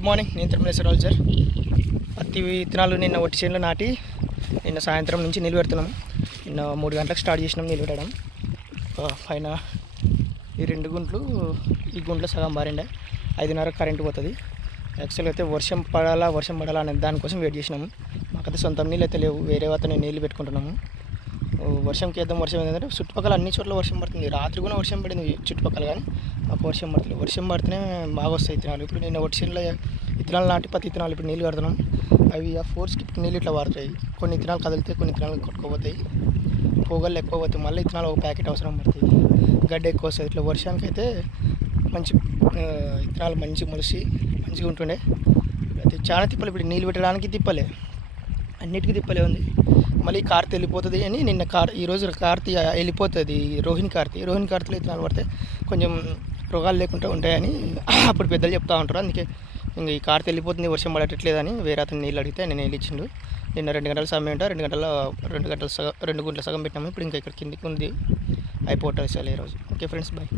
Good morning. నేను Tirumaleswararao sir. పత్తి విత్తనాలు నిన్న ఒట్టి చేనులో నాటి నిన్న సాయంత్రం నుంచి నీళ్ళు పెడుతున్నాము. నిన్న 3 గంటలకు స్టార్ట్ చేసినాం నీళ్ళు పెట్టడం. పైన ఈ 2 గుంట్లు, ఈ గుంట్లో సగం బారిండే 5:30 కరెంటు పోతుంది. యాక్చువల్గా అయితే వర్షం పడాలా అనే దానికోసం వెయిట్ చేసినాము. మాకైతే సొంతం నీళ్ళు అయితే లేవు, వేరే అతను నీళ్ళు పెట్టుకుంటున్నాము. వర్షంకి ఏంటంటే చుట్టుపక్కల అన్ని చోట్ల వర్షం పడుతుంది. రాత్రి కూడా వర్షం పడింది చుట్టుపక్కల, కానీ మాకు వర్షం పడుతుంది. వర్షం పడితేనే బాగా వస్తాయి విత్తనాలు. ఇప్పుడు నేను ఒట్టి చేనులో విత్తనాలు నాటి పత్తి విత్తనాలు ఇప్పుడు నీళ్ళు కడుతున్నాం. అవి ఆ ఫోర్స్కి నీళ్ళు ఇట్లా వారుతాయి. కొన్ని విత్తనాలు కదిలితే కొన్ని విత్తనాలు కొట్టుకోపోతాయి. పొగలు ఎక్కువ పోతాయి. మళ్ళీ విత్తనాలు ఒక ప్యాకెట్ అవసరం పడుతుంది. గడ్డ ఎక్కువ వస్తుంది. ఇట్లా వర్షానికి అయితే మంచి విత్తనాలు మంచి మొలిసి మంచిగా ఉంటుండే. అయితే చాలా తిప్పలు. ఇప్పుడు నీళ్ళు పెట్టడానికి తిప్పలే, అన్నిటికీ తిప్పలే ఉంది. మళ్ళీ కార్తీ వెళ్ళిపోతుంది అని నిన్న ఈరోజు కార్తీ వెళ్ళిపోతుంది. రోహిణి కార్తీలో విత్తనాలు పడితే కొంచెం రోగాలు లేకుండా ఉంటాయని అప్పుడు పెద్దలు చెప్తూ ఉంటారు. అందుకే ఇంక ఈ కార్తీ వెళ్ళిపోతుంది, వర్షం పడట్లేదని వేరే అతను నీళ్ళు అడిగితే నేను వెళ్ళి ఇచ్చిండు. నిన్న 2 గంటల సమయం ఉంటే 2 గుంటల సగం పెట్టినాము. ఇప్పుడు ఇంకా ఇక్కడ కిందికి ఉంది, అయిపోతుంది సార్ ఈరోజు. Okay friends, bye.